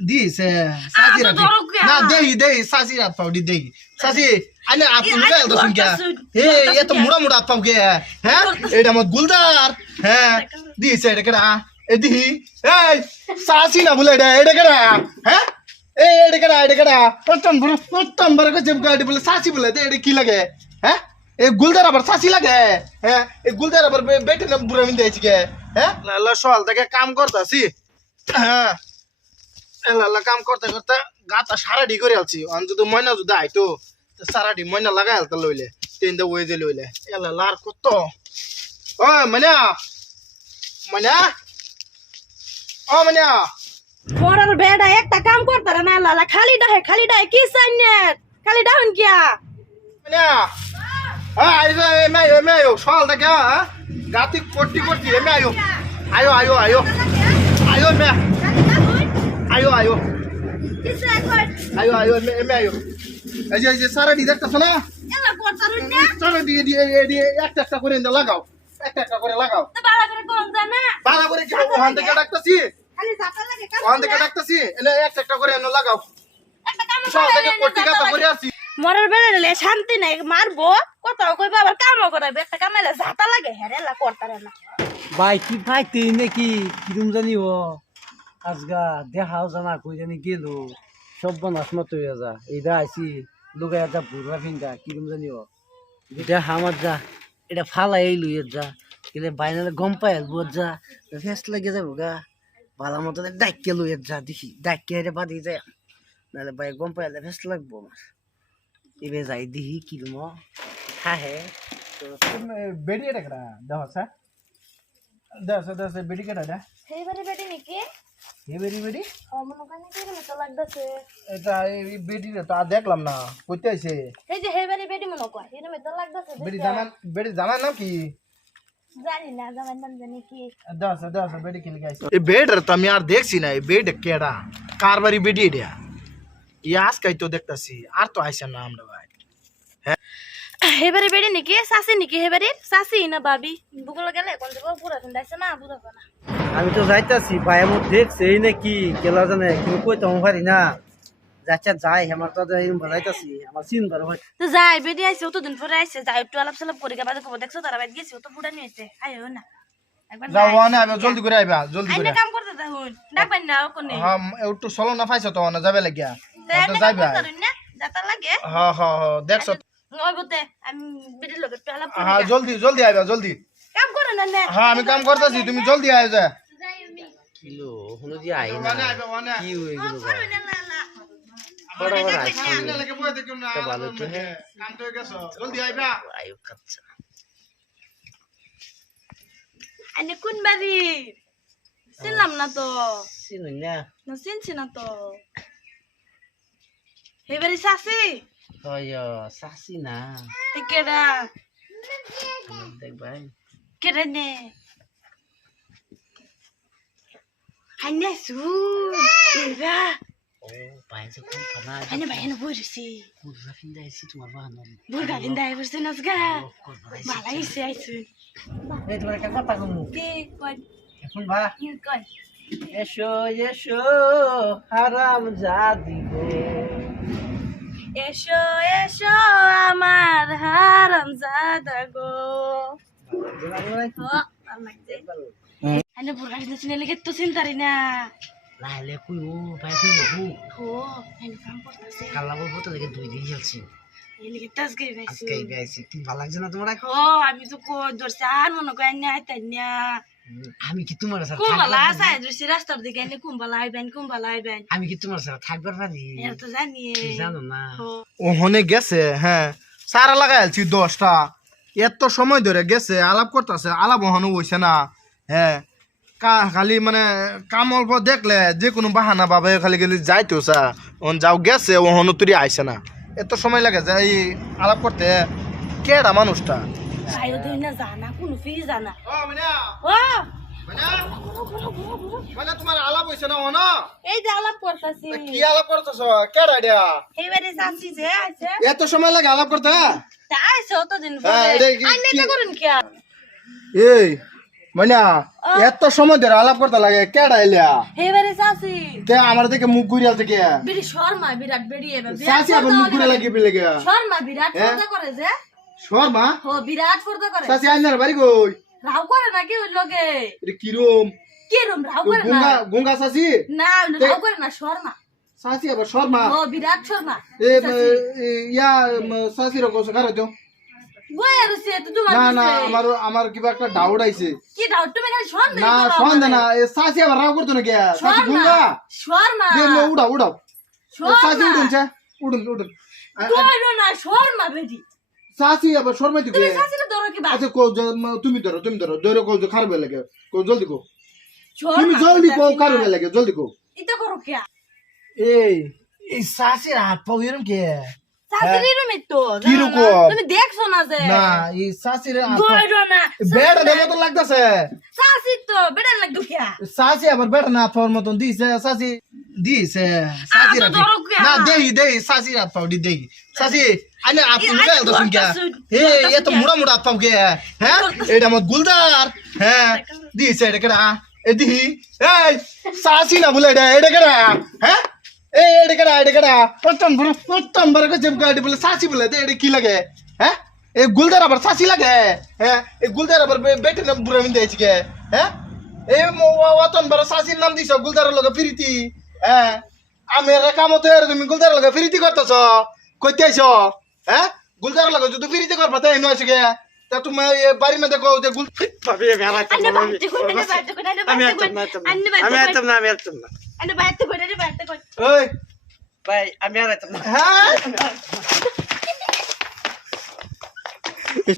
দিছে সাসি তো রাতি ধরো কে? না দেই দেই সাসি রাত পাও দি দেই সাসি আনে আরে গাল দছুন কে করতাছুন, হে এ তো মুড়া মুড়া পাও কে হ্যাঁ এটা মত গুলদার হ্যাঁ দিছে এটা কেডা এ দি এই সাসি না বলে এটা এটা কেডা হ্যাঁ এ এটা কেডা এটা কেডা প্রথম বড় প্রথম বড় কে জব গাড়ি বলে সাসি বলে দে এটা কি লাগে হ্যাঁ এ গুলদার আবার সাসি লাগে হ্যাঁ এ গুলদার আবার বেটে না বুড়া মিন দেইছি কে হ্যাঁ লালা সকাল থেকে কাম করতাছি হ্যাঁ লালা কাম করতে করতে গাতা সারাডি করে আলছি। অন যদি ময়না যদি আইতো তো সারাডি ময়না লাগাই আলতা লইলে তিন দে ওই যে লইলে। এলা লার কত? ও মানে মানে ও মানে পরের বেড়া একটা কাম করতে না লালা খালি ডাহে খালি ডাহে কি সাইনের? খালি ডাহুন কিয়া? মানে হ্যাঁ আইসো এমে এমে আয়ো সকাল থেকে গাতি করতি করতি এমে আয়ো। আয়ো আয়ো আয়ো। আয়ো এমে আয়ো আয়ো আয়ো আয়ো এমে আয়ো এই যে এই যে সারাডি দেখতেছো না? এলা চলো দিয়ে দিয়ে দিয়ে দিয়ে একটা একটা করে এনে লাগাও। একটা একটা করে লাগাও। তো বালা করে কোন জানা বালা করে কি ওখান থেকে ডাকতেছি? খালি জাতা লাগে কাম ওখান থেকে ডাকতেছি? এনে একটা একটা করে এনে লাগাও। একটা কাম সব থেকে কোটি কাটা করে আসি মরার বেড়ে শান্তি নাই মারবো কোথাও কইবা আবার কামও করাবে একটা কামাইলে জাতা লাগে। হ্যাঁ এলা করতারে না। ভাই কি ভাই তুই নাকি কিরম জানি ও? আজগা দেখাও জানা কই জানি গেল। সব বনাস মতো হয়ে যা। এইটা আইসি লুগাই যা বুড়া ফিঙ্গা কিরম জানি ও। দেখা আমার যা এটা ফালাই এই লুইয়ে যা। এলে বাইনালে গম পাই আলবো যা। ফেস লাগে যাব গা। ভালো মতো ডাইকে লুইয়ে যা দেখি। ডাইকে এটা বাদি যায়। নাহলে ভাই গম পাই আলে ফেস লাগবো আমার। এবার যাই দেখি কিরম হ্যাঁ হ্যাঁ বেডি এটা কেডা? দেখ স্যার দেখ দেখ বেডি কেডা দে সেইবারে বেটি নাকি এ বেডি বেডি ও মনে কানে কি মতো লাগতেছে এটা এই বেডি তো আর দেখলাম না কইতে আইছে এই যে হেবারে বেটি মনে কয় এর মতো লাগতেছে বেডি জানা বেডি জানা না কি জানি না জামাই নাম জানি কি দশ দশ বেডি কি লিখাইছে এই বেড তো আমি আর দেখছি না এই বেড কেডা কারবারি বেডি এটা ইয়াস কাই তো দেখতাছি আর তো আইছে না আমরা ভাই হেবারে বেটি নাকি? সাসি নাকি হেবারে সাসি না ভাবি? বুকুল গেলে কোন জায়গা পুরা ফিন্দাইছে না বুঝা না আমি তো যাইতাছি ভাই আমার দেখছে এই নাকি কেলা জানে কিন্তু কইতে পারি না। যাচ্ছা যাই আমার তো এরকম যাইতাছি আমার চিন পারো ভাই তো যাই বেটি আইছে অতদিন পরে আইছে। যাই একটু আলাপ সালাপ করে বাদে কব দেখছ? তারা বাইরে গেছে তো পুরা নিয়ে আইছে। আইও না। একবার যাও। না আইবা জলদি করে আইবা জলদি করে। কাম করতে ডাকবেন না ওখানে হ্যাঁ একটু চলো না পাইছো তো না যাবে লাগিয়া। তো তো আইনে কাম যাইবা। করতে না যাতা লাগে। হ্যাঁ হ্যাঁ হ্যাঁ দেখছ ওই বতে আমি হ্যাঁ জলদি জলদি আইবা জলদি। কাম করো না না? হ্যাঁ আমি কাম করতেছি তুমি জলদি আয় যা। কিলো হলো যে আই না। কি হয়ে গেল। বড় বড় তো ভালো তো হ্যাঁ কাম তো গেছো জলদি আইবা। আয়ু খাচ্ছে আইনে কোন বাড়ি চিনলাম না তো। চিনুই না। না চিনছি না তো। এই বাড়ি শাসি এ কেডা দেখ ভাই কেডা নে আইনে শুন এরা ও ভাই যে কোন খানা আইনে ভাই এনে বই রয়েছি পুরা ফিন্দা আইছি তোমার বাহানো বুড়া দিন দায় বসে নাচগা ভালো হয়েছে আইসু এই তোমার একটা কথা কমু কে কই এখন বা কই এসো এসো হারাম জাদি গো এসো এসো আমার হারাম জাদা গো। ও আইনে বুড়া দিন চিনে লেগে তো চিন্তারি না লাইলে কই ও ভাই কই ও ও আইনে কাম করতেছে কালা বলব তো দেখে দুই দিন খেলছি এই তাস গই গাইছি আজকে এই কি ভালো লাগছে না তোমার ও আমি তো কো ধরছি আর মনে না। আমি কি তোমার সাথে কুম্বালা আছে ধরছি রাস্তার দিকে আইনে কুম্বালা আইবেন কুম্বালা আইবেন আমি কি তোমার সাথে থাকবার পারি? এরা তো জানি। জানো না। ও ও গেছে হ্যাঁ সারা লাগাই আলছি দশটা। এত সময় ধরে গেছে আলাপ করতেছে আলাপ ওহানো হইছে না। হ্যাঁ কা খালি মানে কাম অল্প দেখলে যে কোনো বাহানা বাবে খালি খালি যাইতো সা ওন যাও গেছে ওহনো তুই আইছে না। এত সময় লাগে যে এই আলাপ করতে। কেডা মানুষটা? জানা কোন ফি জানা ও মিনা ও মানে তোমার আলাপ হইছে না ওনা এই যে আলাপ করতেছি কি আলাপ করতেছ কেডা এটা এইবারে যাচ্ছি যে আছে এত সময় লাগে আলাপ করতে তা আইছে অতদিন পরে এটা কি- আইনে তো কি- কি এই মানে এত সময় ধরে আলাপ করতে লাগে কেডা এলিয়া কে আমার থেকে মুখ ঘুরিয়ে আলতে কে বেরি শর্মা বিরাট এবার আবার মুখ ঘুরে শর্মা বিরাট? করে যে শর্মা ও বিরাট পর্দা করে। চাষি আইনার বাড়ি কই? রাও করে না কি লগে? এটা কিরম কি রুম? রাও করে না? গুঙ্গা গুঙ্গা চাষি না রাও করে না শর্মা। চাষি আবার শর্মা? ও বিরাট শর্মা। এ ইয়া চাষি রকম কারও দিও। আমার আমার কিবা একটা ডাউট আইছে। না সন্দেহ না চাষি আবার রাও করতো না কে চাষি শর্মা গুঙ্গা? শর্মা। উড়াও উড়াও শর্মা। উড়ুন উড়ুন উড়ুন না শর্মা বেরি চাষি আবার শর্মা দিকে তুমি শাশুড়ি ধরো কি আচ্ছা কো তুমি ধরো তুমি ধরো। ধরো কো যে খারাপ লাগে। কো জলদি কো। তুমি জলদি কো খারাপ। লাগে জলদি কো। এটা করো কি? এই এই সাসির হাত পাও এরম কে? তো? না? তুমি দেখছ না যে? না এই কইরো না বেড়া দেব মতন লাগতেছে। শাশি তো বেড়া লাগতো কে চাষি আবার বেড়া না পাওয়ার মতন দিছে চাষি দিছে তো ধরো কে? না দেই দেই চাষি রাত দি দেই। চাষি আনে আপনি বেল দছুন কে ধরতাছুন, এ এ তো মুড়া মুড়া পাও কে হ্যাঁ এটা মত গুলদার হ্যাঁ দিছে এটা কেডা? এ দিহি। এই চাষি না বলে এটা এটা কেডা? হ্যাঁ? প্রথম বড় প্রথম বড় কে জব গাড়ি বলে চাষি বলে এটা কি লাগে? হ্যাঁ? এ গুলদার আবার চাষি লাগে? হ্যাঁ? এ গুলদার আবার বেটে না বুড়া হ্যাঁ? চাষির নাম দিছ গুলদারের লগে ফিরিতি হ্যাঁ? আমি এর কামতে এর তুমি গুলদারের লগে ফিরিতি করতেছ কইতে আইছ হ্যাঁ? গুলদারের লগে যদি ফিরিতি করবা তাই নয় কে তা তুমি এ বাড়ি মধ্যে কও যে গুল ভাবি আমি আর আমি আইতাম না, আমি বাইতে না আমি আইতাম না। আন্নে বাইতে কই আন্নে বাইতে কই ওই ভাই আমি আর আইতাম না হ্যাঁ